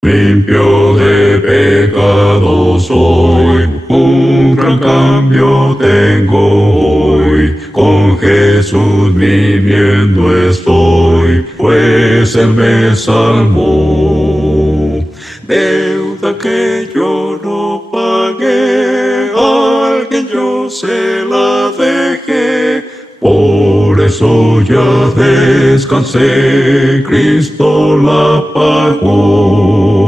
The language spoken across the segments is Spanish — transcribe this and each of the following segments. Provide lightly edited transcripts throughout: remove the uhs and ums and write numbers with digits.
Limpio de pecado soy, un gran cambio tengo hoy. Con Jesús viviendo estoy, pues Él me salvó. Deuda que yo no pagué, a alguien yo se la dejé. Por eso ya descansé, Cristo la pagó.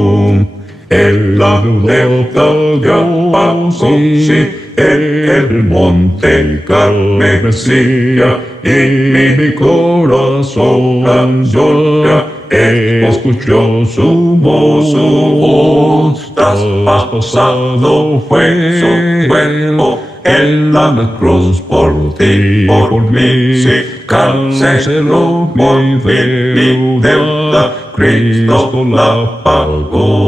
En la deuda ya pagó, sí, en el monte Carmesía, y mi corazón ya escuchó su voz. Traspasado fue su cuerpo en la cruz por ti, por mí, sí, canceló mi deuda, Cristo la pagó.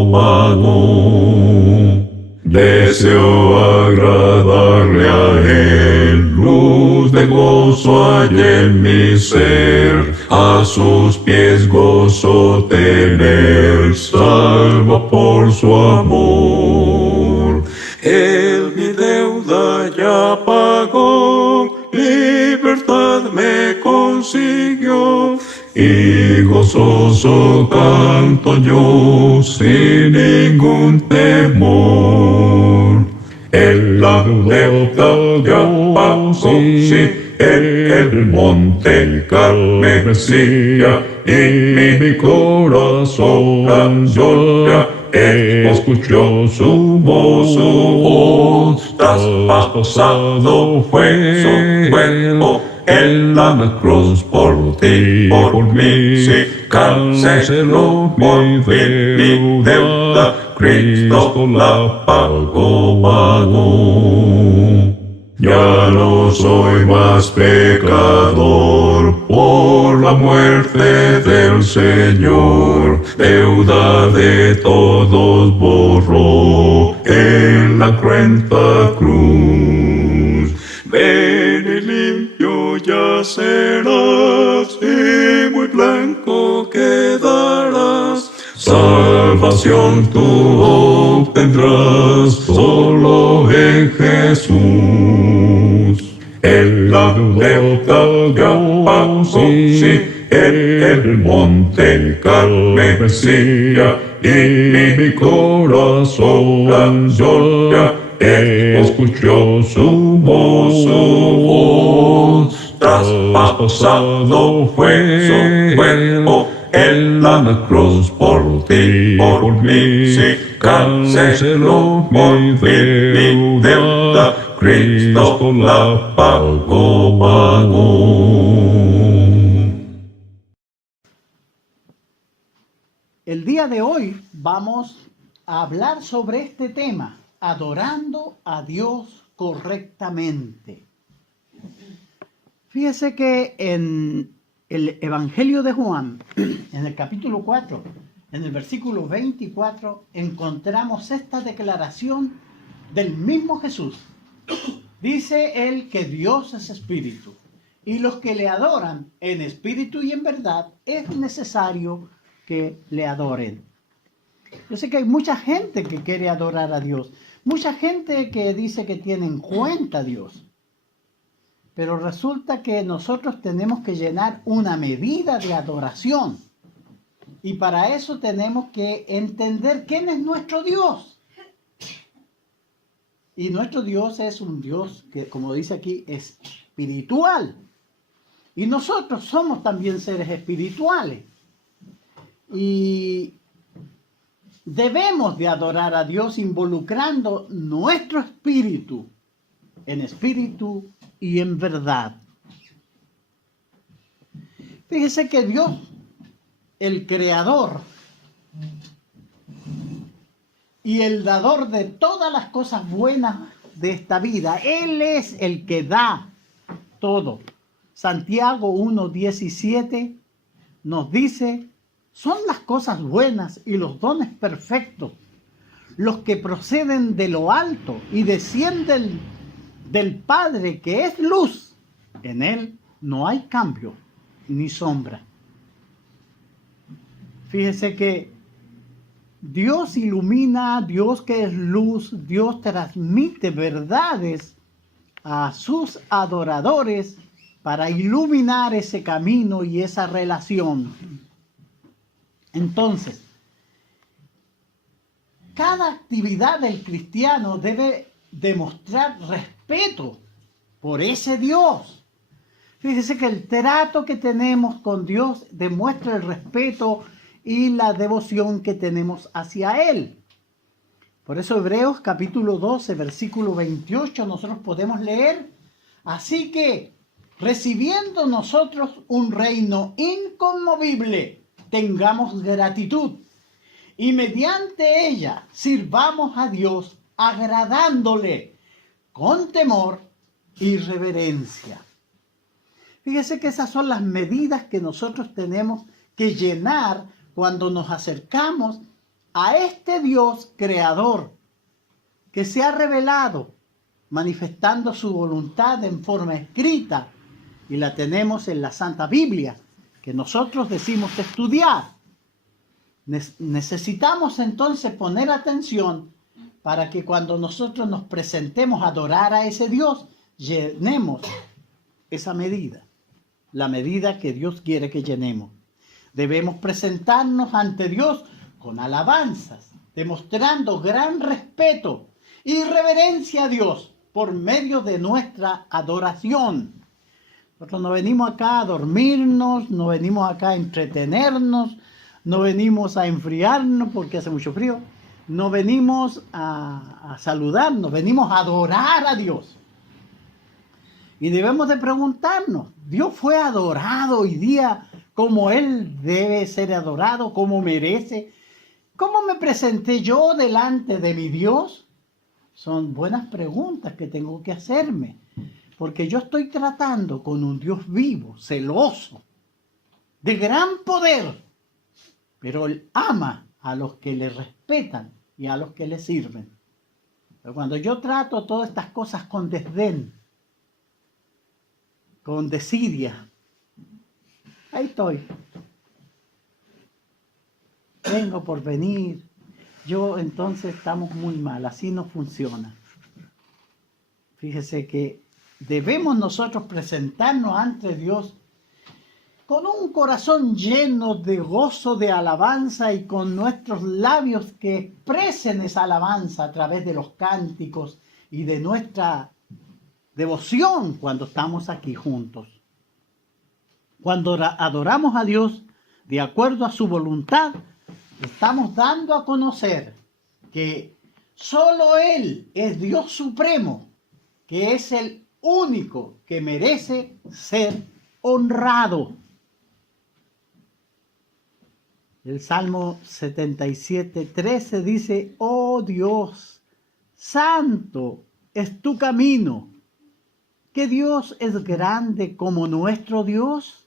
Deseo agradarle a Él, luz de gozo hay en mi ser, a sus pies gozo tener, salvo por su amor. Él mi deuda ya pagó, libertad me consiguió, y gozoso canto yo sin ningún temor. En la deuda ya pagó, sí, en el monte Carmesía, y mi corazón ya escuchó su voz. Traspasado fue su cuerpo en la cruz por ti, por mí, sí, canceló mi deuda, Cristo la pagó. Ya no soy más pecador por la muerte del Señor, deuda de todos borró en la cruenta cruz. Ven y limpio ya serás, y muy blanco quedarás. Salvación tú obtendrás solo en Jesús. En la deuda ya pagó, sí, en el monte Carmesía, y mi corazón ya escuchó su voz. Traspasado fue su cuerpo en la cruz por ti, por mí, sí, canceló mi deuda, Cristo la pagó. El día de hoy vamos a hablar sobre este tema, adorando a Dios correctamente. Fíjese que en el Evangelio de Juan, en el capítulo 4, en el versículo 24, encontramos esta declaración del mismo Jesús. Dice él que Dios es espíritu, y los que le adoran en espíritu y en verdad es necesario que le adoren. Yo sé que hay mucha gente que quiere adorar a Dios, mucha gente que dice que tiene en cuenta a Dios. Pero resulta que nosotros tenemos que llenar una medida de adoración. Y para eso tenemos que entender quién es nuestro Dios. Y nuestro Dios es un Dios que, como dice aquí, es espiritual. Y nosotros somos también seres espirituales. Y debemos de adorar a Dios involucrando nuestro espíritu y en verdad. Fíjese que Dios, el creador y el dador de todas las cosas buenas de esta vida, Él es el que da todo. Santiago 1:17 nos dice: son las cosas buenas y los dones perfectos los que proceden de lo alto y descienden del Padre, que es luz. En Él no hay cambio ni sombra. Fíjese que Dios ilumina, Dios que es luz, Dios transmite verdades a sus adoradores para iluminar ese camino y esa relación. Entonces, cada actividad del cristiano debe demostrar respeto por ese Dios. Fíjese que el trato que tenemos con Dios demuestra el respeto y la devoción que tenemos hacia Él. Por eso Hebreos capítulo 12, versículo 28, nosotros podemos leer: así que, recibiendo nosotros un reino inconmovible, tengamos gratitud y mediante ella sirvamos a Dios agradándole con temor y reverencia. Fíjese que esas son las medidas que nosotros tenemos que llenar cuando nos acercamos a este Dios creador que se ha revelado, manifestando su voluntad en forma escrita, y la tenemos en la Santa Biblia, que nosotros decimos estudiar. Necesitamos entonces poner atención para que cuando nosotros nos presentemos a adorar a ese Dios, llenemos esa medida, la medida que Dios quiere que llenemos. Debemos presentarnos ante Dios con alabanzas, demostrando gran respeto y reverencia a Dios por medio de nuestra adoración. Nosotros no venimos acá a dormirnos, no venimos acá a entretenernos, no venimos a enfriarnos porque hace mucho frío, no venimos a saludarnos, venimos a adorar a Dios. Y debemos de preguntarnos, ¿Dios fue adorado hoy día como Él debe ser adorado, como merece? ¿Cómo me presenté yo delante de mi Dios? Son buenas preguntas que tengo que hacerme, porque yo estoy tratando con un Dios vivo, celoso, de gran poder, pero Él ama a los que le respetan y a los que le sirven. Pero cuando yo trato todas estas cosas con desdén, con desidia, ahí estoy. Vengo por venir. Entonces estamos muy mal, así no funciona. Fíjese que debemos nosotros presentarnos ante Dios con un corazón lleno de gozo, de alabanza, y con nuestros labios que expresen esa alabanza a través de los cánticos y de nuestra devoción cuando estamos aquí juntos. Cuando adoramos a Dios de acuerdo a su voluntad, estamos dando a conocer que solo Él es Dios supremo, que es el único que merece ser honrado. El Salmo 77:13 dice: oh Dios, santo es tu camino. ¿Qué Dios es grande como nuestro Dios?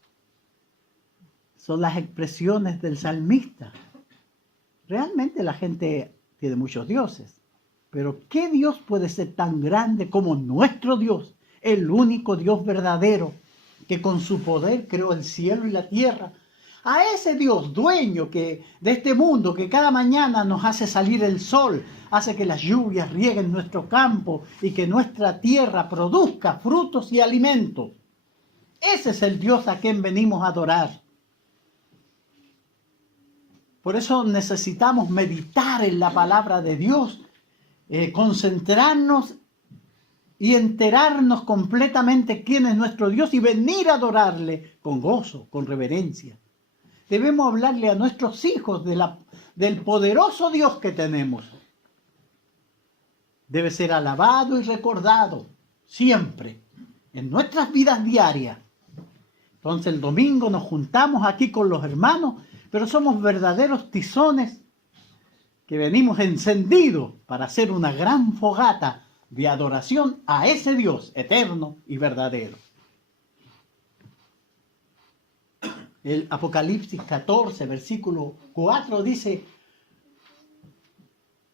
Son las expresiones del salmista. Realmente la gente tiene muchos dioses, pero ¿qué Dios puede ser tan grande como nuestro Dios? El único Dios verdadero, que con su poder creó el cielo y la tierra. A ese Dios dueño de este mundo, que cada mañana nos hace salir el sol, hace que las lluvias rieguen nuestro campo y que nuestra tierra produzca frutos y alimentos. Ese es el Dios a quien venimos a adorar. Por eso necesitamos meditar en la palabra de Dios, concentrarnos y enterarnos completamente quién es nuestro Dios y venir a adorarle con gozo, con reverencia. debemos hablarle a nuestros hijos del poderoso Dios que tenemos. Debe ser alabado y recordado siempre en nuestras vidas diarias. Entonces el domingo nos juntamos aquí con los hermanos, pero somos verdaderos tizones que venimos encendidos para hacer una gran fogata de adoración a ese Dios eterno y verdadero. El Apocalipsis 14, versículo 4 dice: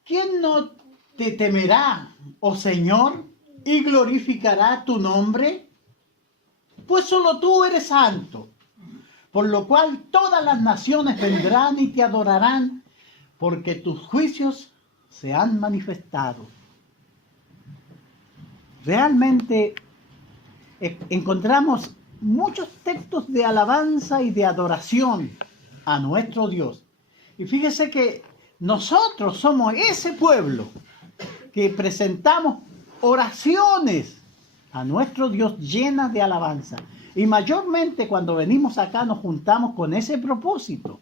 ¿quién no te temerá, oh Señor, y glorificará tu nombre? Pues solo tú eres santo, por lo cual todas las naciones vendrán y te adorarán, porque tus juicios se han manifestado. Realmente encontramos muchos textos de alabanza y de adoración a nuestro Dios. Y fíjese que nosotros somos ese pueblo que presentamos oraciones a nuestro Dios llenas de alabanza. Y mayormente cuando venimos acá nos juntamos con ese propósito,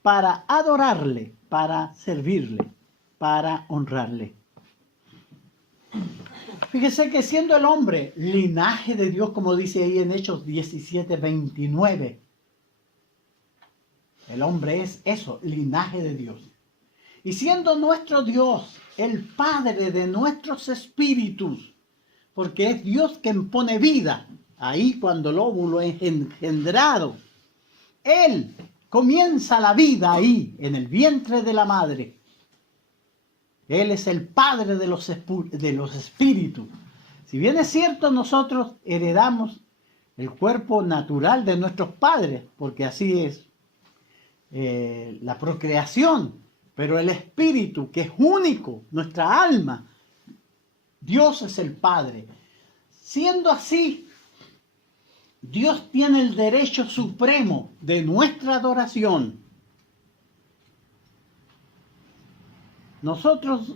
para adorarle, para servirle, para honrarle. Fíjese que siendo el hombre linaje de Dios, como dice ahí en Hechos 17:29, el hombre es eso, linaje de Dios. Y siendo nuestro Dios el Padre de nuestros espíritus, porque es Dios quien pone vida, ahí cuando el óvulo es engendrado, Él comienza la vida ahí, en el vientre de la madre. Él es el Padre de los espíritus. Si bien es cierto, nosotros heredamos el cuerpo natural de nuestros padres, porque así es la procreación, pero el espíritu, que es único, nuestra alma, Dios es el Padre. Siendo así, Dios tiene el derecho supremo de nuestra adoración. Nosotros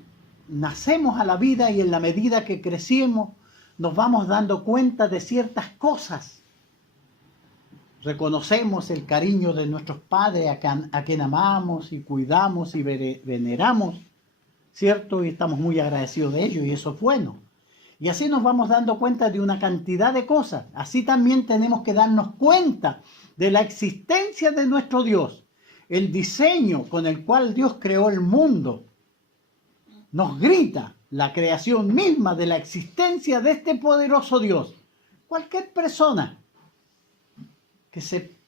nacemos a la vida y en la medida que crecemos nos vamos dando cuenta de ciertas cosas. Reconocemos el cariño de nuestros padres a quien amamos y cuidamos y veneramos, ¿cierto? Y estamos muy agradecidos de ello y eso es bueno. Y así nos vamos dando cuenta de una cantidad de cosas. Así también tenemos que darnos cuenta de la existencia de nuestro Dios, el diseño con el cual Dios creó el mundo. Nos grita la creación misma de la existencia de este poderoso Dios. Cualquier persona que se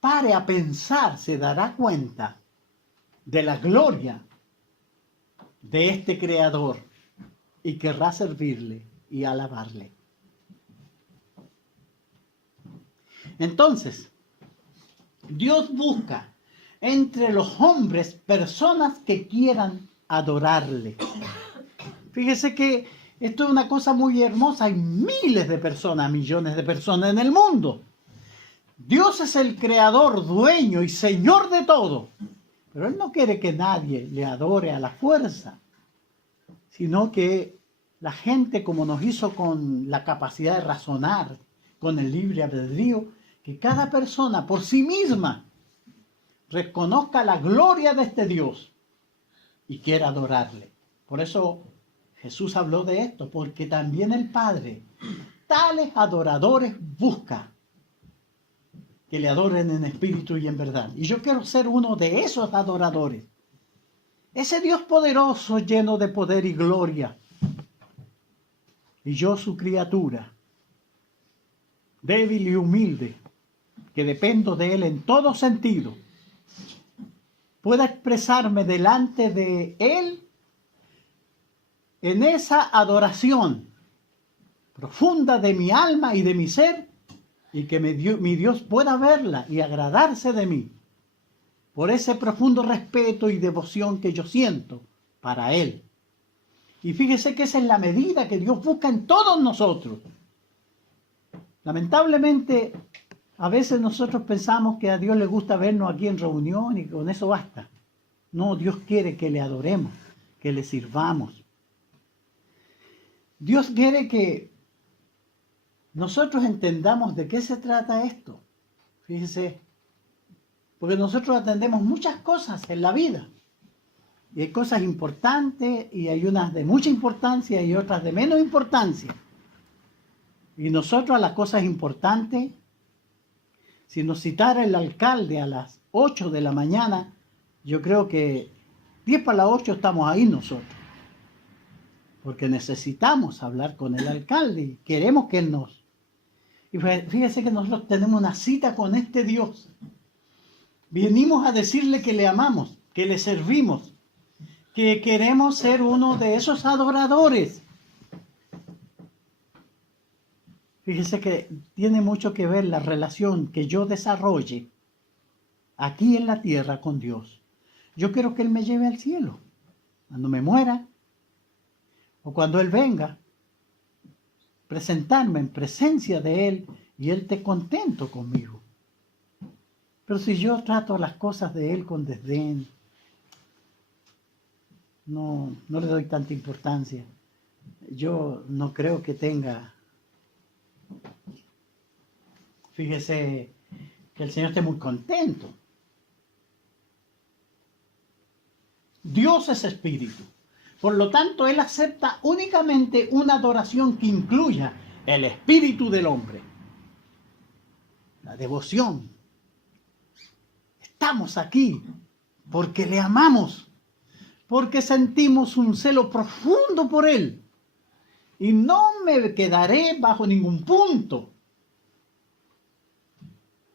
pare a pensar se dará cuenta de la gloria de este Creador y querrá servirle y alabarle. Entonces, Dios busca entre los hombres personas que quieran adorarle. Fíjese que esto es una cosa muy hermosa. Hay miles de personas, millones de personas en el mundo. Dios es el creador, dueño y señor de todo. Pero Él no quiere que nadie le adore a la fuerza, sino que la gente, como nos hizo con la capacidad de razonar, con el libre albedrío, que cada persona por sí misma reconozca la gloria de este Dios y quiera adorarle. Por eso Jesús habló de esto, porque también el Padre tales adoradores busca, que le adoren en espíritu y en verdad. Y yo quiero ser uno de esos adoradores. Ese Dios poderoso, lleno de poder y gloria. Y yo su criatura, débil y humilde, que dependo de Él en todo sentido, pueda expresarme delante de Él en esa adoración profunda de mi alma y de mi ser, y que mi Dios pueda verla y agradarse de mí por ese profundo respeto y devoción que yo siento para Él. Y fíjese que esa es la medida que Dios busca en todos nosotros. Lamentablemente, a veces nosotros pensamos que a Dios le gusta vernos aquí en reunión y con eso basta. No, Dios quiere que le adoremos, que le sirvamos. Dios quiere que nosotros entendamos de qué se trata esto. Fíjese, Porque nosotros atendemos muchas cosas en la vida. Y hay cosas importantes y hay unas de mucha importancia y otras de menos importancia. Y nosotros a las cosas importantes, si nos citara el alcalde a las 8 de la mañana, yo creo que 10 para las 8 estamos ahí nosotros. Porque necesitamos hablar con el alcalde y queremos que él nos... Y fíjese que nosotros tenemos una cita con este Dios. Venimos a decirle que le amamos, que le servimos, que queremos ser uno de esos adoradores. Fíjese que tiene mucho que ver la relación que yo desarrolle aquí en la tierra con Dios. Yo quiero que Él me lleve al cielo, cuando me muera, o cuando Él venga, presentarme en presencia de Él y Él esté contento conmigo. Pero si yo trato las cosas de Él con desdén, no le doy tanta importancia, yo no creo que tenga... Fíjese que el Señor esté muy contento. Dios es espíritu. Por lo tanto, Él acepta únicamente una adoración que incluya el espíritu del hombre. La devoción. Estamos aquí porque le amamos, porque sentimos un celo profundo por Él. Y no me quedaré bajo ningún punto,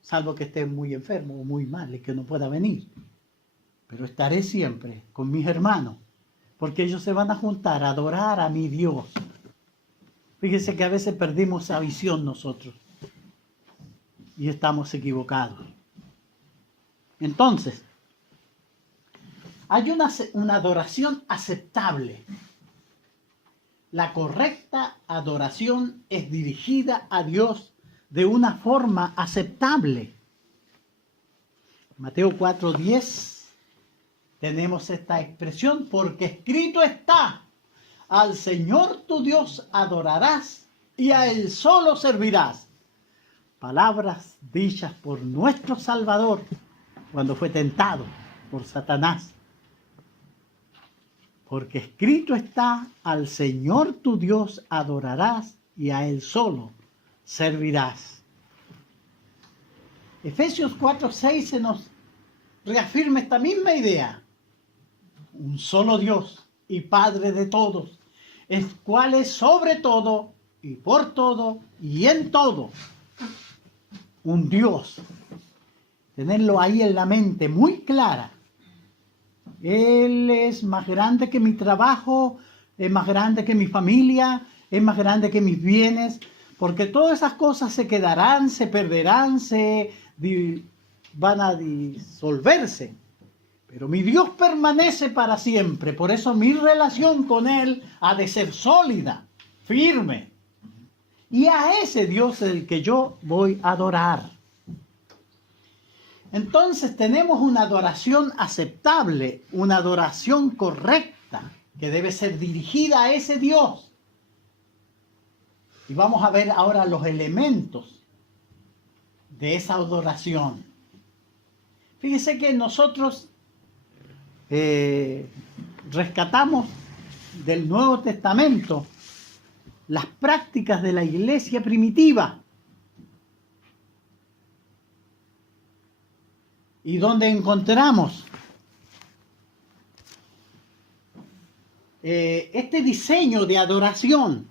salvo que esté muy enfermo o muy mal y que no pueda venir. Pero estaré siempre con mis hermanos, porque ellos se van a juntar a adorar a mi Dios. Fíjese que a veces perdimos esa visión nosotros y estamos equivocados. Entonces, hay una adoración aceptable. La correcta adoración es dirigida a Dios de una forma aceptable. Mateo 4:10 tenemos esta expresión, porque escrito está, al Señor tu Dios adorarás y a Él solo servirás. Palabras dichas por nuestro Salvador cuando fue tentado por Satanás. Porque escrito está, al Señor tu Dios adorarás y a Él solo servirás. Efesios 4:6 se nos reafirma esta misma idea. Un solo Dios y Padre de todos, el cual es sobre todo y por todo y en todo. Un Dios. Tenerlo ahí en la mente muy clara. Él es más grande que mi trabajo, es más grande que mi familia, es más grande que mis bienes, porque todas esas cosas se quedarán, se perderán, van a disolverse. Pero mi Dios permanece para siempre, por eso mi relación con Él ha de ser sólida, firme. Y a ese Dios es el que yo voy a adorar. Entonces tenemos una adoración aceptable, una adoración correcta, que debe ser dirigida a ese Dios. Y vamos a ver ahora los elementos de esa adoración. Fíjese que nosotros rescatamos del Nuevo Testamento las prácticas de la iglesia primitiva. Y donde encontramos este diseño de adoración,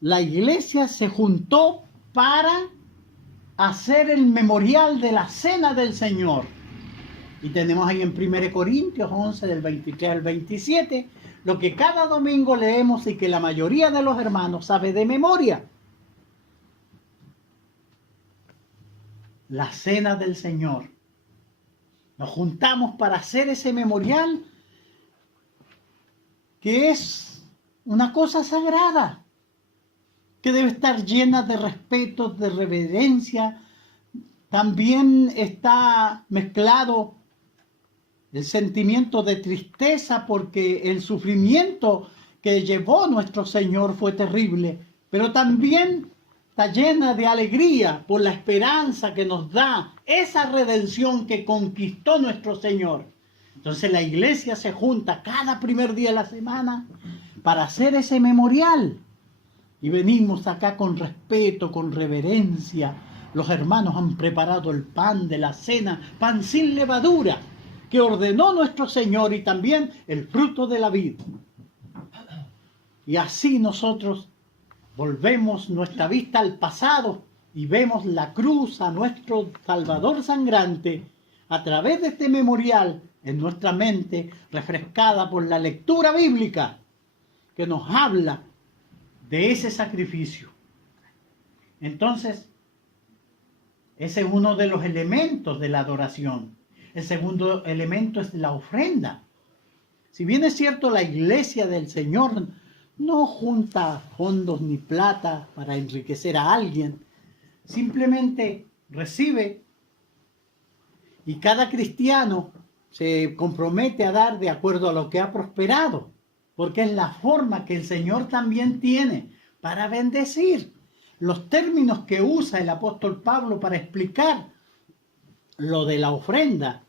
la iglesia se juntó para hacer el memorial de la cena del Señor. Y tenemos ahí en 1 Corintios 11, del 23 al 27, lo que cada domingo leemos y que la mayoría de los hermanos sabe de memoria. La cena del Señor. Nos juntamos para hacer ese memorial que es una cosa sagrada, que debe estar llena de respeto, de reverencia. También está mezclado el sentimiento de tristeza porque el sufrimiento que llevó nuestro Señor fue terrible, pero también está llena de alegría por la esperanza que nos da esa redención que conquistó nuestro Señor. Entonces la iglesia se junta cada primer día de la semana para hacer ese memorial. Y venimos acá con respeto, con reverencia. Los hermanos han preparado el pan de la cena, pan sin levadura, que ordenó nuestro Señor, y también el fruto de la vid. Y así nosotros volvemos nuestra vista al pasado y vemos la cruz a nuestro Salvador sangrante a través de este memorial en nuestra mente, refrescada por la lectura bíblica que nos habla de ese sacrificio. Entonces, ese es uno de los elementos de la adoración. El segundo elemento es la ofrenda. Si bien es cierto, la iglesia del Señor no junta fondos ni plata para enriquecer a alguien, simplemente recibe, y cada cristiano se compromete a dar de acuerdo a lo que ha prosperado, porque es la forma que el Señor también tiene para bendecir. Los términos que usa el apóstol Pablo para explicar lo de la ofrenda,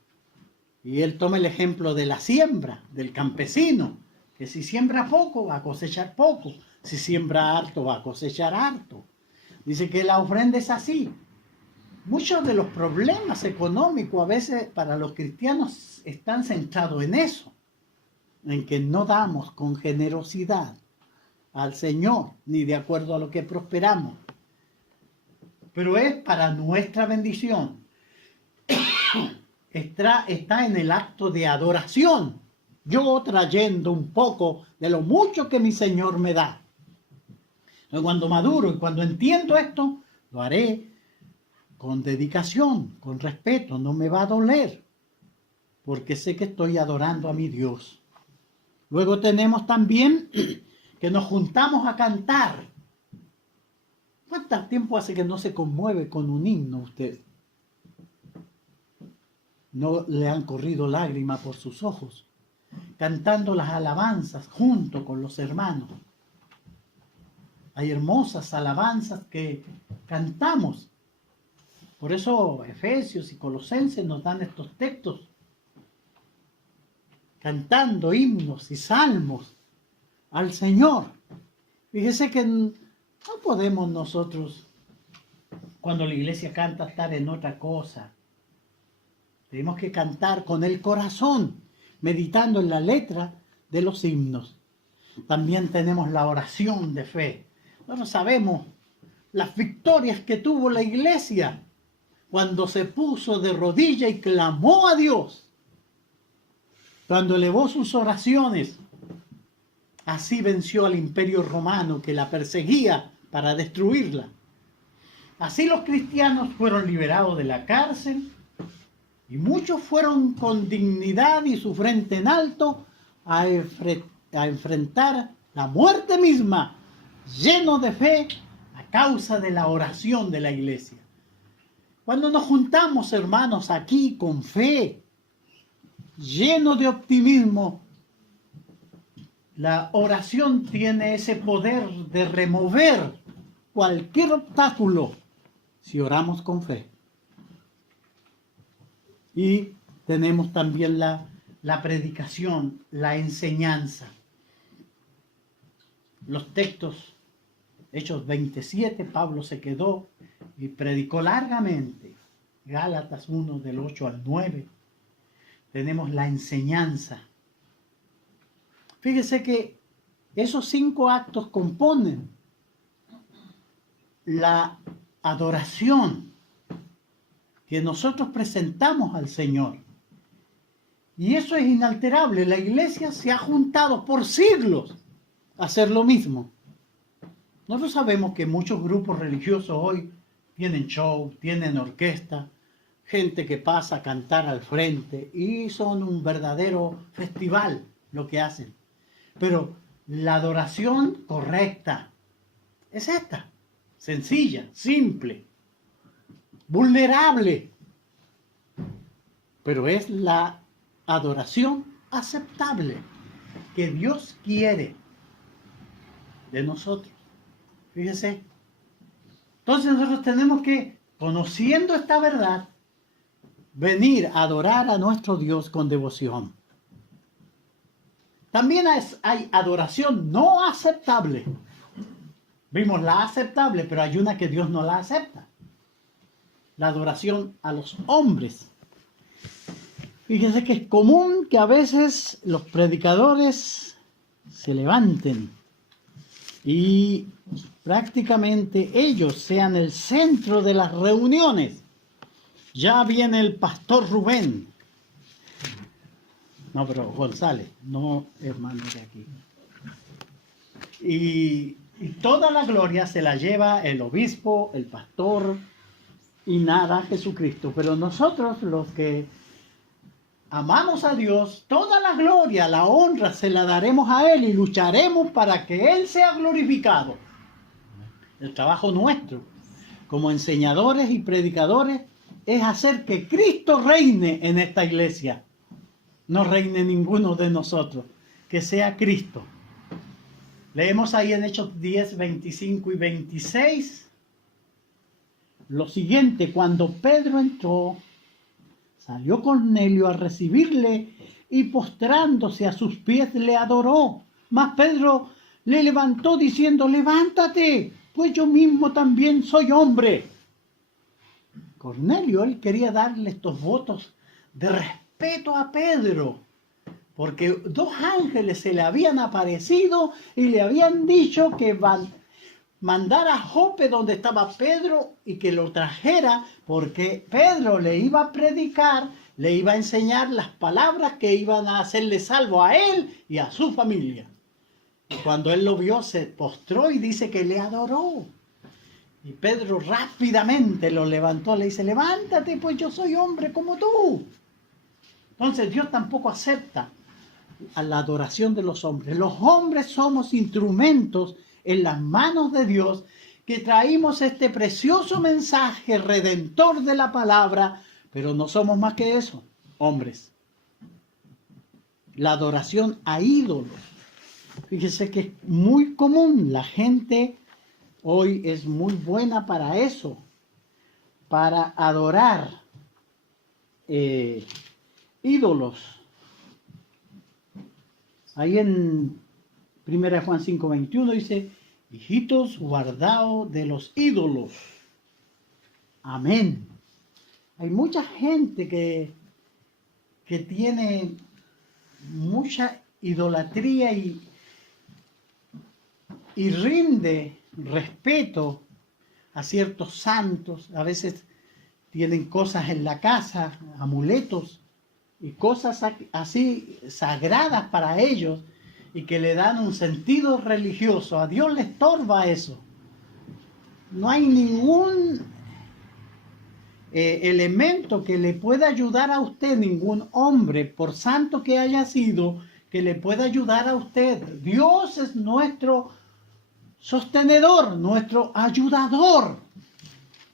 y él toma el ejemplo de la siembra, del campesino, que si siembra poco va a cosechar poco, si siembra harto va a cosechar harto. Dice que la ofrenda es así. Muchos de los problemas económicos a veces para los cristianos están centrados en eso, en que no damos con generosidad al Señor, ni de acuerdo a lo que prosperamos. Pero es para nuestra bendición. Está en el acto de adoración. Yo trayendo un poco de lo mucho que mi Señor me da. Cuando maduro y cuando entiendo esto, lo haré con dedicación, con respeto. No me va a doler, porque sé que estoy adorando a mi Dios. Luego tenemos también que nos juntamos a cantar. ¿Cuánto tiempo hace que no se conmueve con un himno usted? No le han corrido lágrimas por sus ojos, cantando las alabanzas junto con los hermanos. Hay hermosas alabanzas que cantamos. Por eso Efesios y Colosenses nos dan estos textos, cantando himnos y salmos al Señor. Fíjese que no podemos nosotros, cuando la iglesia canta, estar en otra cosa. Tenemos que cantar con el corazón, meditando en la letra de los himnos. También tenemos la oración de fe. Nosotros sabemos las victorias que tuvo la iglesia cuando se puso de rodillas y clamó a Dios. Cuando elevó sus oraciones, así venció al imperio romano que la perseguía para destruirla. Así los cristianos fueron liberados de la cárcel, y muchos fueron con dignidad y su frente en alto a enfrentar la muerte misma, lleno de fe a causa de la oración de la iglesia. Cuando nos juntamos, hermanos, aquí con fe, lleno de optimismo, la oración tiene ese poder de remover cualquier obstáculo si oramos con fe. Y tenemos también la predicación, la enseñanza. Los textos, Hechos 27, Pablo se quedó y predicó largamente. Gálatas 1, del 8 al 9. Tenemos la enseñanza. Fíjese que esos 5 actos componen la adoración que nosotros presentamos al Señor. Y eso es inalterable. La iglesia se ha juntado por siglos a hacer lo mismo. Nosotros sabemos que muchos grupos religiosos hoy tienen show, tienen orquesta, gente que pasa a cantar al frente, y son un verdadero festival lo que hacen. Pero la adoración correcta es esta, sencilla, simple, vulnerable, pero es la adoración aceptable que Dios quiere de nosotros. Fíjese, Entonces nosotros tenemos que, conociendo esta verdad, venir a adorar a nuestro Dios con devoción. También hay adoración no aceptable. Vimos la aceptable, pero hay una que Dios no la acepta. La adoración a los hombres. Fíjense que es común que a veces los predicadores se levanten y prácticamente ellos sean el centro de las reuniones. Ya viene el pastor Rubén. No, pero González, no hermano de aquí. Y toda la gloria se la lleva el obispo, el pastor y nada Jesucristo. Pero nosotros los que amamos a Dios, toda la gloria, la honra se la daremos a Él y lucharemos para que Él sea glorificado. El trabajo nuestro como enseñadores y predicadores es hacer que Cristo reine en esta iglesia. No reine ninguno de nosotros, que sea Cristo. Leemos ahí en Hechos 10, 25 y 26 lo siguiente: cuando Pedro entró, salió Cornelio a recibirle y postrándose a sus pies le adoró. Mas Pedro le levantó diciendo: levántate, pues yo mismo también soy hombre. Cornelio, él quería darle estos votos de respeto a Pedro, porque dos ángeles se le habían aparecido y le habían dicho que mandara a Jope donde estaba Pedro y que lo trajera, porque Pedro le iba a predicar, le iba a enseñar las palabras que iban a hacerle salvo a él y a su familia. Y cuando él lo vio, se postró y dice que le adoró. Y Pedro rápidamente lo levantó, le dice: levántate, pues yo soy hombre como tú. Entonces Dios tampoco acepta a la adoración de los hombres. Los hombres somos instrumentos en las manos de Dios, que traímos este precioso mensaje redentor de la palabra, pero no somos más que eso, hombres. La adoración a ídolos. Fíjese que es muy común, la gente hoy es muy buena para eso, para adorar ídolos. Ahí en 1 Juan 5:21 dice: hijitos, guardaos de los ídolos. Amén. Hay mucha gente que tiene mucha idolatría y rinde respeto a ciertos santos. A veces tienen cosas en la casa, amuletos y cosas así sagradas para ellos, y que le dan un sentido religioso. A Dios le estorba eso. No hay ningún elemento que le pueda ayudar a usted, ningún hombre, por santo que haya sido, que le pueda ayudar a usted. Dios es nuestro sostenedor, nuestro ayudador.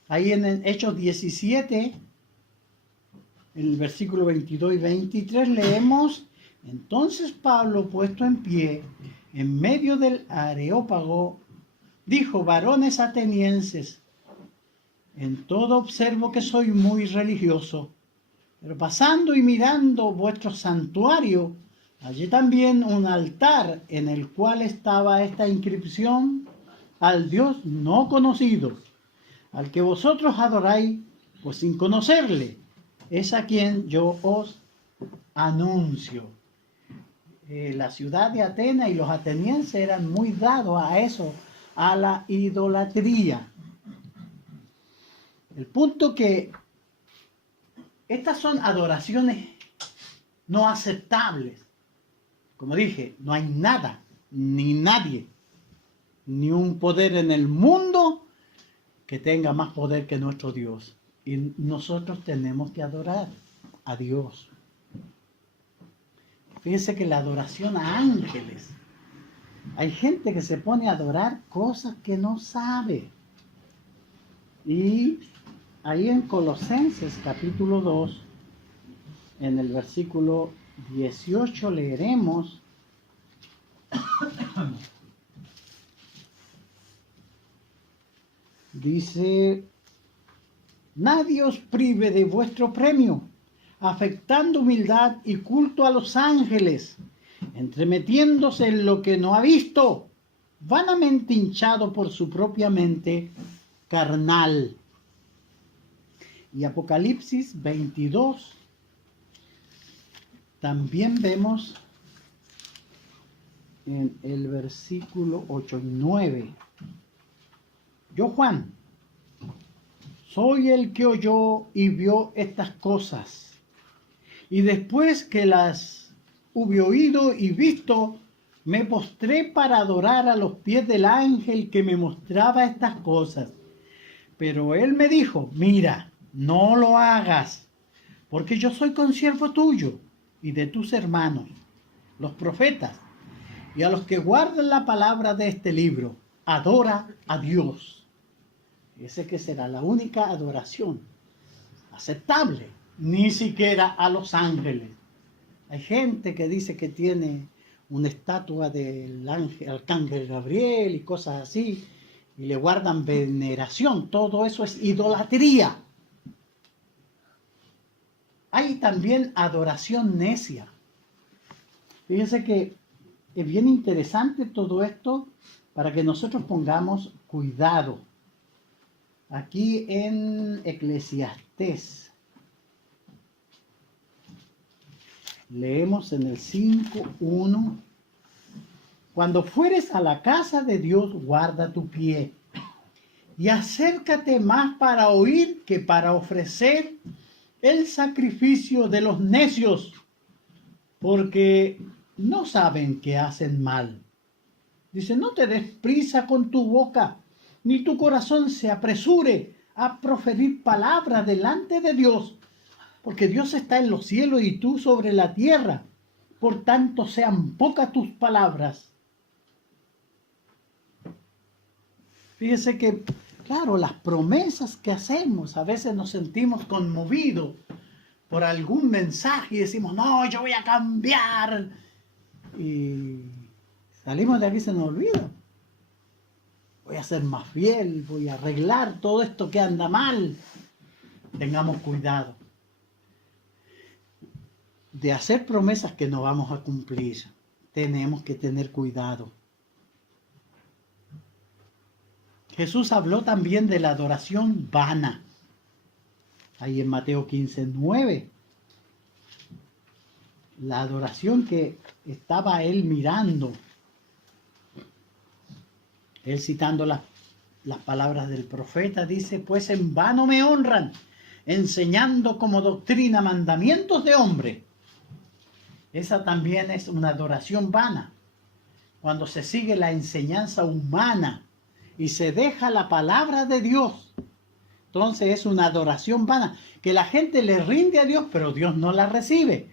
Ahí en Hechos 17, en el versículo 22 y 23 leemos: entonces Pablo, puesto en pie en medio del Areópago, dijo: varones atenienses, en todo observo que soy muy religioso, pero pasando y mirando vuestro santuario, hallé también un altar en el cual estaba esta inscripción: al Dios no conocido, al que vosotros adoráis, pues sin conocerle, es a quien yo os anuncio. La ciudad de Atenas y los atenienses eran muy dados a eso, a la idolatría. El punto que estas son adoraciones no aceptables. Como dije, no hay nada, ni nadie, ni un poder en el mundo que tenga más poder que nuestro Dios. Y nosotros tenemos que adorar a Dios. Fíjense que la adoración a ángeles. Hay gente que se pone a adorar cosas que no sabe. Y ahí en Colosenses capítulo 2, en el versículo 18 leeremos: Dice, nadie os prive de vuestro premio, afectando humildad y culto a los ángeles, entremetiéndose en lo que no ha visto, vanamente hinchado por su propia mente carnal. Y Apocalipsis 22, también vemos en el versículo 8 y 9. Yo, Juan, soy el que oyó y vio estas cosas. Y después que las hube oído y visto, me postré para adorar a los pies del ángel que me mostraba estas cosas. Pero él me dijo, mira, no lo hagas, porque yo soy consiervo tuyo y de tus hermanos, los profetas, y a los que guardan la palabra de este libro. Adora a Dios. Ese que será la única adoración aceptable, ni siquiera a los ángeles. Hay gente que dice que tiene una estatua del arcángel Gabriel y cosas así, y le guardan veneración. Todo eso es idolatría. Hay también adoración necia. Fíjense que es bien interesante todo esto para que nosotros pongamos cuidado. Aquí en Eclesiastés, leemos en el 5:1, cuando fueres a la casa de Dios, guarda tu pie, y acércate más para oír que para ofrecer el sacrificio de los necios, porque no saben que hacen mal. Dice, no te des prisa con tu boca, ni tu corazón se apresure a proferir palabras delante de Dios, porque Dios está en los cielos y tú sobre la tierra. Por tanto, sean pocas tus palabras. Fíjese que, claro, las promesas que hacemos, a veces nos sentimos conmovidos por algún mensaje y decimos, no, yo voy a cambiar. Y salimos de aquí y se nos olvida. Voy a ser más fiel, voy a arreglar todo esto que anda mal. Tengamos cuidado de hacer promesas que no vamos a cumplir. Tenemos que tener cuidado. Jesús habló también de la adoración vana. Ahí en Mateo 15:9. La adoración que estaba él mirando. Él citando las palabras del profeta, dice, pues en vano me honran, enseñando como doctrina mandamientos de hombre. Esa también es una adoración vana. Cuando se sigue la enseñanza humana y se deja la palabra de Dios, entonces es una adoración vana, que la gente le rinde a Dios, pero Dios no la recibe,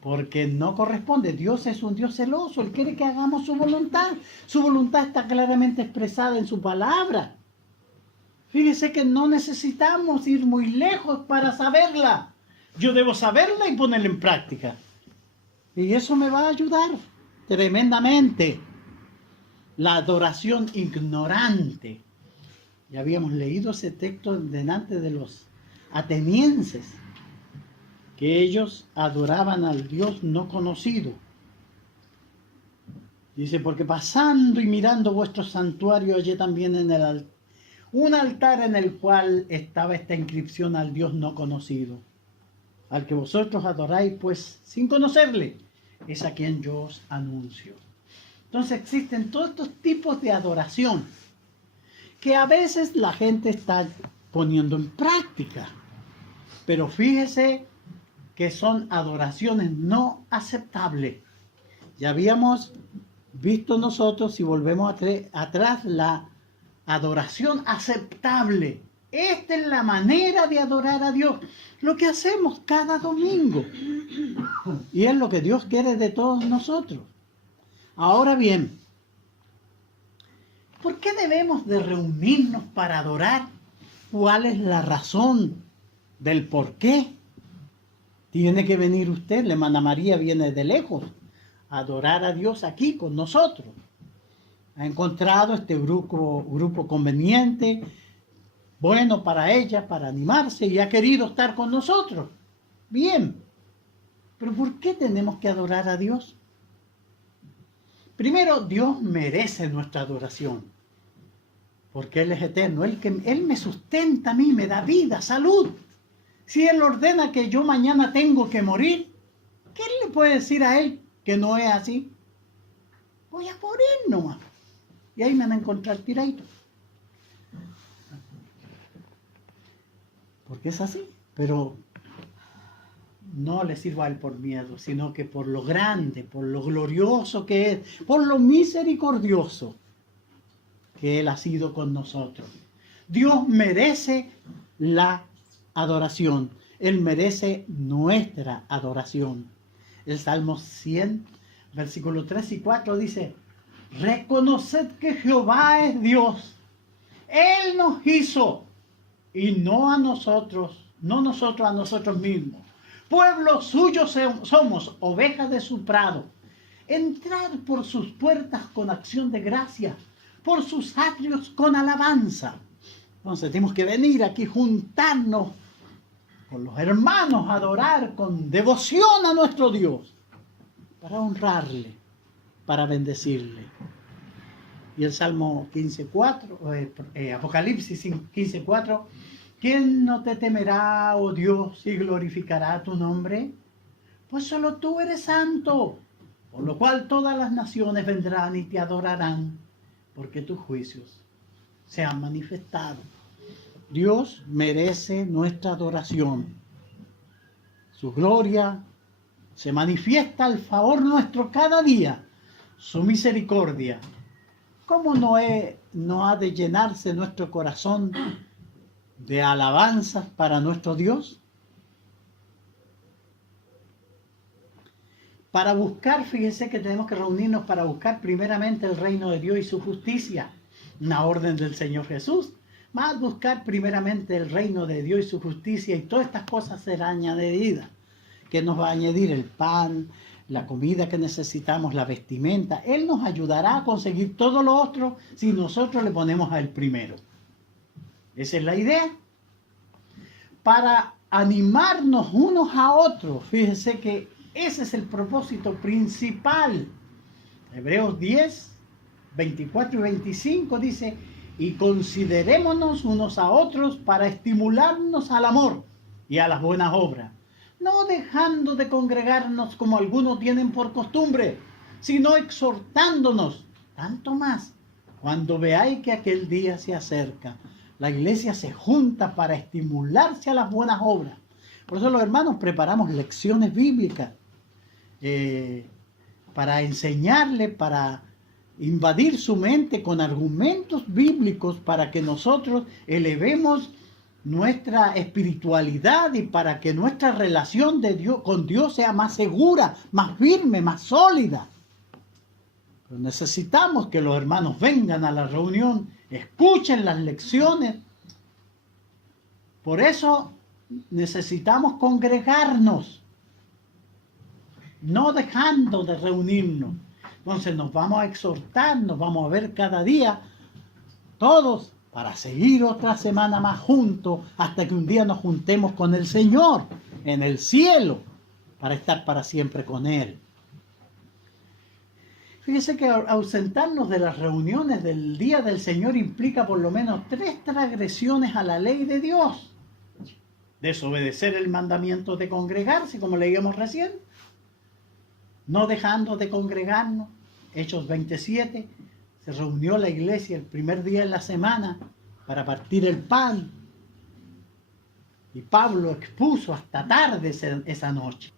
porque no corresponde. Dios es un Dios celoso, Él quiere que hagamos su voluntad. Su voluntad está claramente expresada en su palabra. Fíjese que no necesitamos ir muy lejos para saberla. Yo debo saberla y ponerla en práctica. Y eso me va a ayudar tremendamente. La adoración ignorante. Ya habíamos leído ese texto delante de los atenienses, que ellos adoraban al Dios no conocido. Dice, porque pasando y mirando vuestro santuario, hallé también en un altar en el cual estaba esta inscripción al Dios no conocido, al que vosotros adoráis, pues sin conocerle, es a quien yo os anuncio. Entonces existen todos estos tipos de adoración que a veces la gente está poniendo en práctica. Pero fíjese que son adoraciones no aceptables. Ya habíamos visto nosotros, si volvemos atrás, la adoración aceptable. Esta es la manera de adorar a Dios. Lo que hacemos cada domingo. Y es lo que Dios quiere de todos nosotros. Ahora bien, ¿por qué debemos de reunirnos para adorar? ¿Cuál es la razón del por qué? Tiene que venir usted, la hermana María viene de lejos, a adorar a Dios aquí con nosotros. Ha encontrado este grupo conveniente, bueno para ella, para animarse, y ha querido estar con nosotros. Bien, pero ¿por qué tenemos que adorar a Dios? Primero, Dios merece nuestra adoración, porque Él es eterno. Él me sustenta a mí, me da vida, salud. Si Él ordena que yo mañana tengo que morir, ¿qué le puede decir a Él que no es así? Voy a morir nomás. Y ahí me van a encontrar tiradito. Porque es así. Pero no le sirvo a Él por miedo, sino que por lo grande, por lo glorioso que es, por lo misericordioso que Él ha sido con nosotros. Dios merece la adoración. Él merece nuestra adoración. El Salmo 100, versículos 3 y 4 dice: reconoced que Jehová es Dios. Él nos hizo y no a nosotros, no nosotros a nosotros mismos. Pueblo suyo somos, ovejas de su prado. Entrad por sus puertas con acción de gracia, por sus atrios con alabanza. Entonces tenemos que venir aquí, juntarnos con los hermanos, a adorar con devoción a nuestro Dios, para honrarle, para bendecirle. Y el Salmo 15:4, Apocalipsis 15:4, ¿quién no te temerá, oh Dios, y glorificará tu nombre? Pues solo tú eres santo, por lo cual todas las naciones vendrán y te adorarán, porque tus juicios se han manifestado. Dios merece nuestra adoración. Su gloria se manifiesta al favor nuestro cada día. Su misericordia, ¿cómo no ha de llenarse nuestro corazón de alabanzas para nuestro Dios? Para buscar, fíjense que tenemos que reunirnos para buscar primeramente el reino de Dios y su justicia, una orden del Señor Jesús. Más buscar primeramente el reino de Dios y su justicia, y todas estas cosas serán añadidas. Que nos va a añadir el pan, la comida que necesitamos, la vestimenta. Él nos ayudará a conseguir todo lo otro si nosotros le ponemos a Él primero. Esa es la idea. Para animarnos unos a otros. Fíjense que ese es el propósito principal. Hebreos 10, 24 y 25 dice: y considerémonos unos a otros para estimularnos al amor y a las buenas obras, no dejando de congregarnos como algunos tienen por costumbre, sino exhortándonos, tanto más cuando veáis que aquel día se acerca. La iglesia se junta para estimularse a las buenas obras. Por eso los hermanos preparamos lecciones bíblicas para enseñarle, para invadir su mente con argumentos bíblicos, para que nosotros elevemos nuestra espiritualidad y para que nuestra relación con Dios sea más segura, más firme, más sólida. Pero necesitamos que los hermanos vengan a la reunión, escuchen las lecciones. Por eso necesitamos congregarnos, no dejando de reunirnos. Entonces nos vamos a exhortar, nos vamos a ver cada día, todos, para seguir otra semana más juntos, hasta que un día nos juntemos con el Señor en el cielo, para estar para siempre con Él. Fíjese que ausentarnos de las reuniones del día del Señor implica por lo menos 3 transgresiones a la ley de Dios. Desobedecer el mandamiento de congregarse, como leíamos recién, no dejando de congregarnos. Hechos 27, se reunió la iglesia el primer día de la semana para partir el pan, y Pablo expuso hasta tarde esa noche.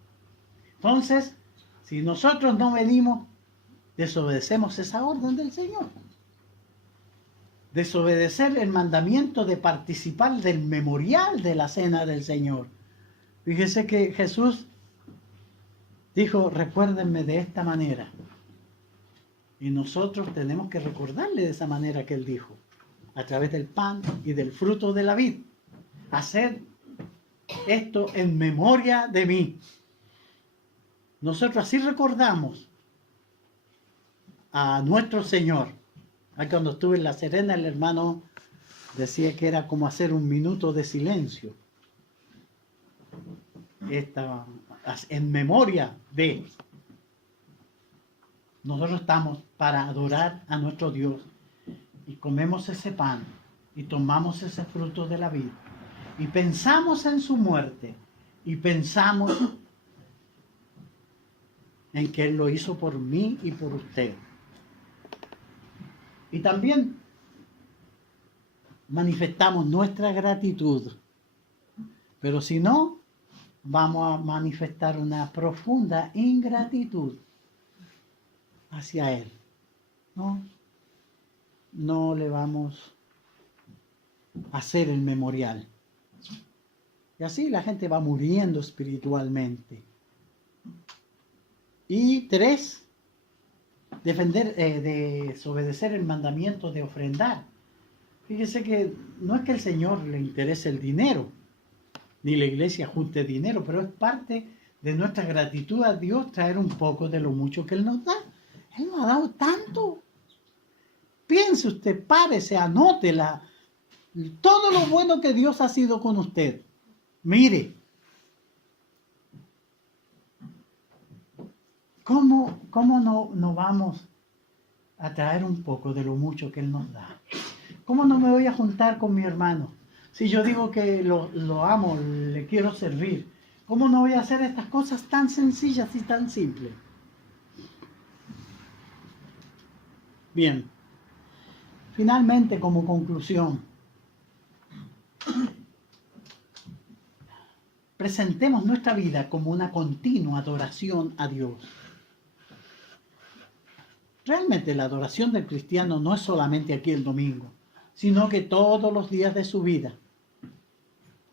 Entonces, si nosotros no venimos, desobedecemos esa orden del Señor. Desobedecer el mandamiento de participar del memorial de la cena del Señor. Fíjese que Jesús dijo: recuérdenme de esta manera. Y nosotros tenemos que recordarle de esa manera que Él dijo, a través del pan y del fruto de la vid. Hacer esto en memoria de mí. Nosotros así recordamos a nuestro Señor. Ahí cuando estuve en La Serena, el hermano decía que era como hacer un minuto de silencio. En memoria de. Nosotros estamos para adorar a nuestro Dios y comemos ese pan y tomamos ese fruto de la vida y pensamos en su muerte y pensamos en que Él lo hizo por mí y por usted. Y también manifestamos nuestra gratitud, pero si no, vamos a manifestar una profunda ingratitud hacia Él. No le vamos a hacer el memorial. Y así la gente va muriendo espiritualmente. Y 3, desobedecer el mandamiento de ofrendar. Fíjese que no es que el Señor le interese el dinero, ni la iglesia junte dinero, pero es parte de nuestra gratitud a Dios traer un poco de lo mucho que Él nos da. Él nos ha dado tanto. Piense usted, párese, anótela. Todo lo bueno que Dios ha sido con usted. Mire. ¿Cómo no vamos a traer un poco de lo mucho que Él nos da? ¿Cómo no me voy a juntar con mi hermano? Si yo digo que lo amo, le quiero servir, ¿cómo no voy a hacer estas cosas tan sencillas y tan simples? Bien, finalmente, como conclusión, presentemos nuestra vida como una continua adoración a Dios. Realmente la adoración del cristiano no es solamente aquí el domingo, sino que todos los días de su vida.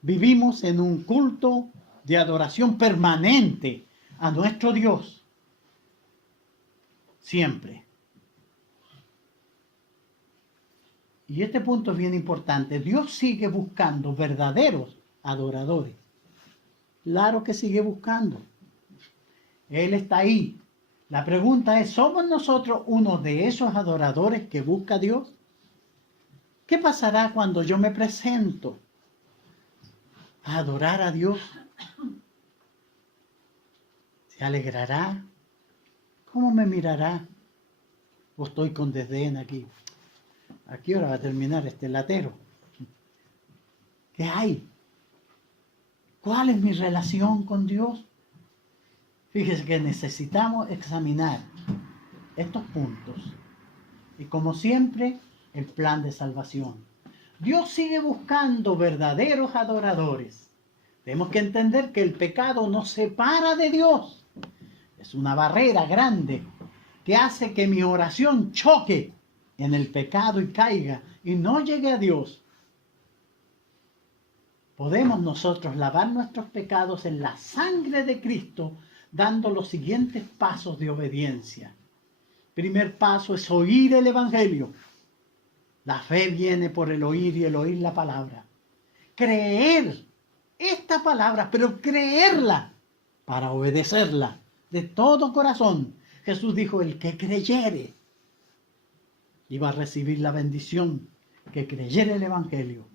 Vivimos en un culto de adoración permanente a nuestro Dios. Siempre. Y este punto es bien importante. Dios sigue buscando verdaderos adoradores. Claro que sigue buscando. Él está ahí. La pregunta es, ¿somos nosotros uno de esos adoradores que busca a Dios? ¿Qué pasará cuando yo me presento a adorar a Dios? ¿Se alegrará? ¿Cómo me mirará? ¿O estoy con desdén aquí? ¿A qué hora va a terminar este latero? ¿Qué hay? ¿Cuál es mi relación con Dios? Fíjese que necesitamos examinar estos puntos. Y como siempre, el plan de salvación. Dios sigue buscando verdaderos adoradores. Tenemos que entender que el pecado nos separa de Dios. Es una barrera grande que hace que mi oración choque en el pecado y caiga y no llegue a Dios. Podemos nosotros lavar nuestros pecados en la sangre de Cristo dando los siguientes pasos de obediencia. Primer paso es oír el Evangelio. La fe viene por el oír y el oír la palabra. Creer esta palabra, pero creerla para obedecerla de todo corazón. Jesús dijo, el que creyere iba a recibir la bendición, que creyere el Evangelio.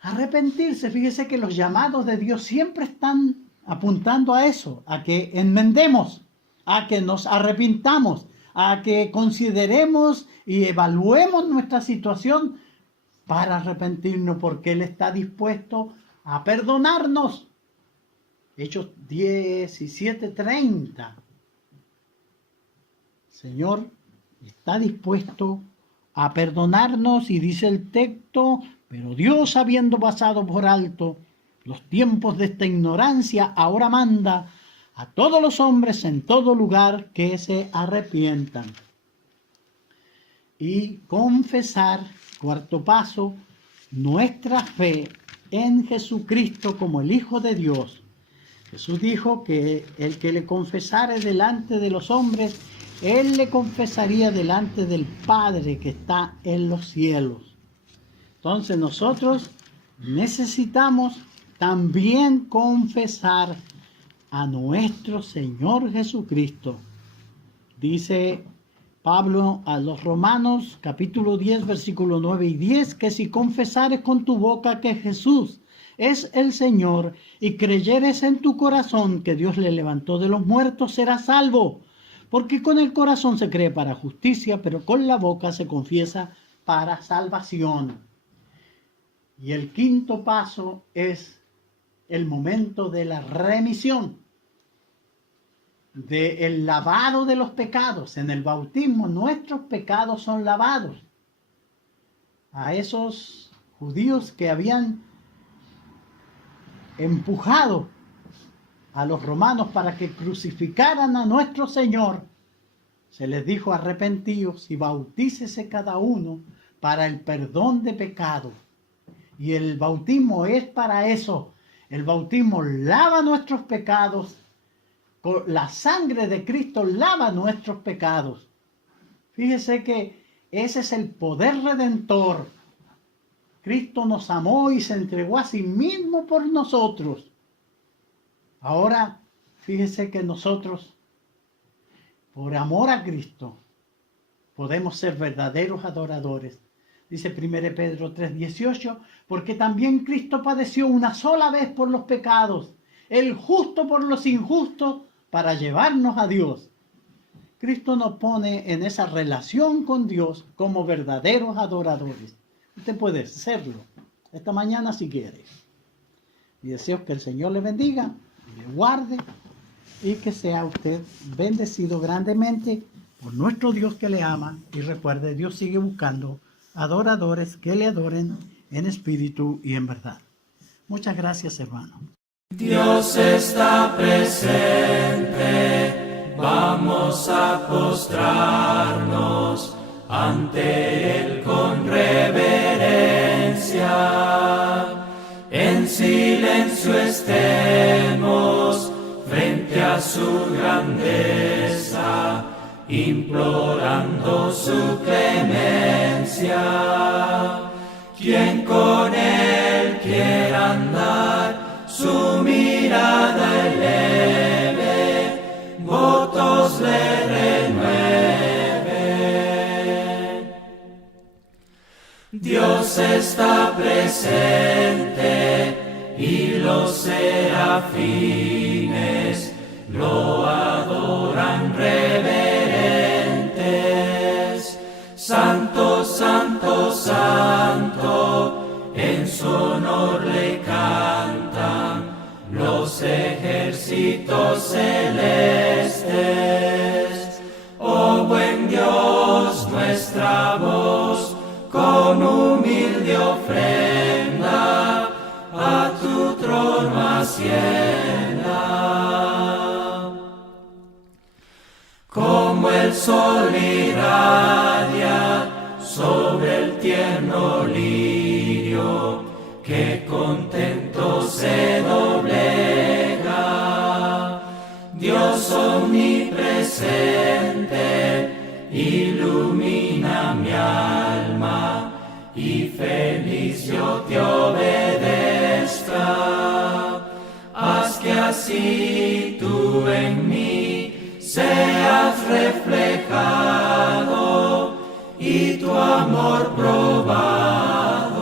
Arrepentirse, fíjese que los llamados de Dios siempre están apuntando a eso, a que enmendemos, a que nos arrepintamos, a que consideremos y evaluemos nuestra situación para arrepentirnos, porque Él está dispuesto a perdonarnos. Hechos 17:30. Señor está dispuesto a perdonarnos y dice el texto, pero Dios, habiendo pasado por alto los tiempos de esta ignorancia, ahora manda a todos los hombres en todo lugar que se arrepientan. Y confesar, cuarto paso, nuestra fe en Jesucristo como el Hijo de Dios. Jesús dijo que el que le confesare delante de los hombres, Él le confesaría delante del Padre que está en los cielos. Entonces nosotros necesitamos también confesar a nuestro Señor Jesucristo. Dice Pablo a los Romanos, capítulo 10, versículo 9 y 10, que si confesares con tu boca que Jesús es el Señor y creyeres en tu corazón que Dios le levantó de los muertos, serás salvo. Porque con el corazón se cree para justicia, pero con la boca se confiesa para salvación. Y el quinto paso es el momento de la remisión, del lavado de los pecados. En el bautismo nuestros pecados son lavados. A esos judíos que habían empujado a los romanos para que crucificaran a nuestro Señor, se les dijo: arrepentíos y bautícese cada uno para el perdón de pecados. Y el bautismo es para eso. El bautismo lava nuestros pecados. La sangre de Cristo lava nuestros pecados. Fíjese que ese es el poder redentor. Cristo nos amó y se entregó a sí mismo por nosotros. Ahora, fíjese que nosotros, por amor a Cristo, podemos ser verdaderos adoradores. Dice 1 Pedro 3:18, porque también Cristo padeció una sola vez por los pecados, el justo por los injustos, para llevarnos a Dios. Cristo nos pone en esa relación con Dios como verdaderos adoradores. Usted puede serlo esta mañana si quiere. Y deseo que el Señor le bendiga, le guarde y que sea usted bendecido grandemente por nuestro Dios que le ama. Y recuerde, Dios sigue buscando adoradores que le adoren en espíritu y en verdad. Muchas gracias, hermano. Dios está presente, vamos a postrarnos ante Él con reverencia. En silencio estemos frente a su grandeza, implorando su clemencia. Quien con Él quiera andar, su mirada eleve, votos le renueve. Dios está presente y los serafines lo adoran reverentes. Santo, santo, santo, en su honor le cantan los ejércitos celestes. Oh buen Dios, nuestra voz con humilde ofrenda a tu trono ascienda. Como el sol irradia sobre el tierno lirio, que contento se doblega. Dios omnipresente, ilumina mi alma, y feliz yo te obedezca. Haz que así tú en mí seas reflejado, y tu amor probado.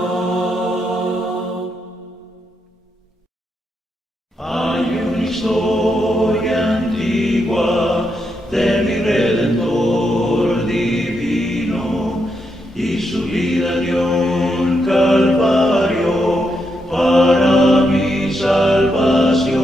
Hay una historia antigua de mi Redentor divino, y su vida dio en Calvario para mi salvación,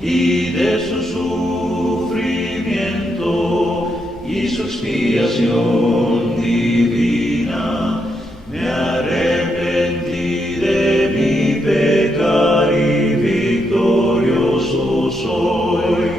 y de su sufrimiento y su expiación divina me arrepentí de mi pecar y victorioso soy.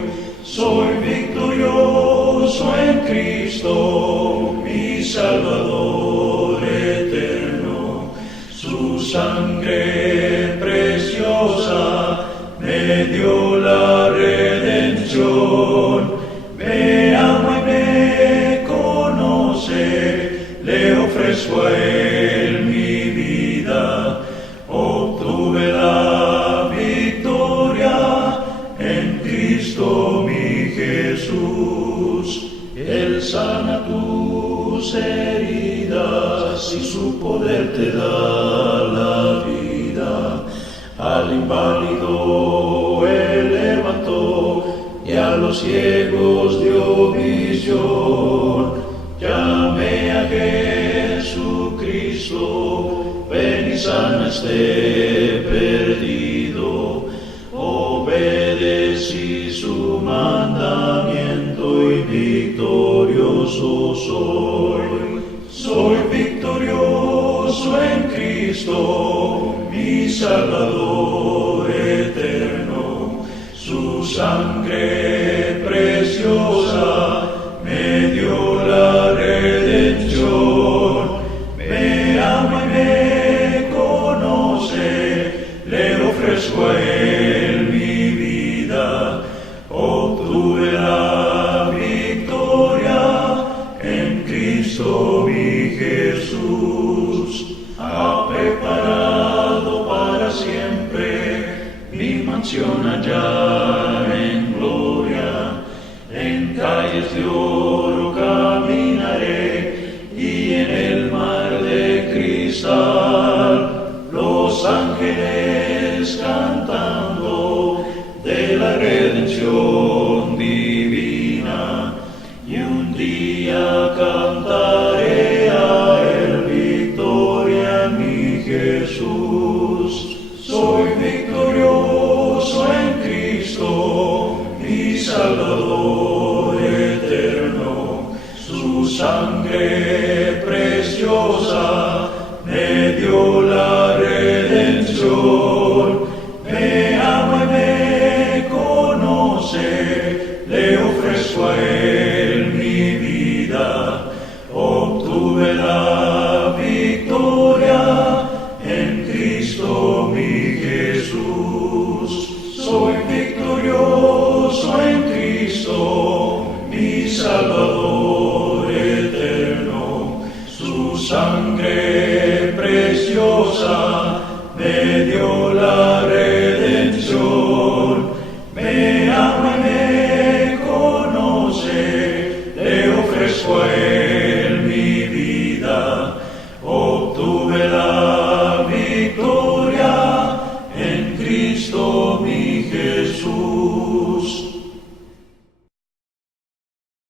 Soy victorioso en Cristo, mi Salvador eterno. Su sangre preciosa me dio la redención. Me ama y me conoce, le ofrezco a Él mi vida. Obtuve la victoria en Cristo mi Jesús. El poder te da la vida. Al inválido él levantó y a los ciegos dio visión. Llame a Jesucristo, ven y sana este perdido. Obedecí su mandamiento y victorioso soy. Soy victorioso en Cristo, mi Salvador eterno. Su sangre preciosa me dio la redención. Me ama y me conoce, le ofrezco a él mi vida. Obtuve la victoria en Cristo mi Jesús. Ha preparado para siempre mi mansión allá en gloria. En calles de oro caminaré y en el mar de cristal los ángeles cantando de la redención divina. Y un día cantaré a él victoria en mi Jesús. Soy victorioso en Cristo, mi Salvador eterno. Su sangre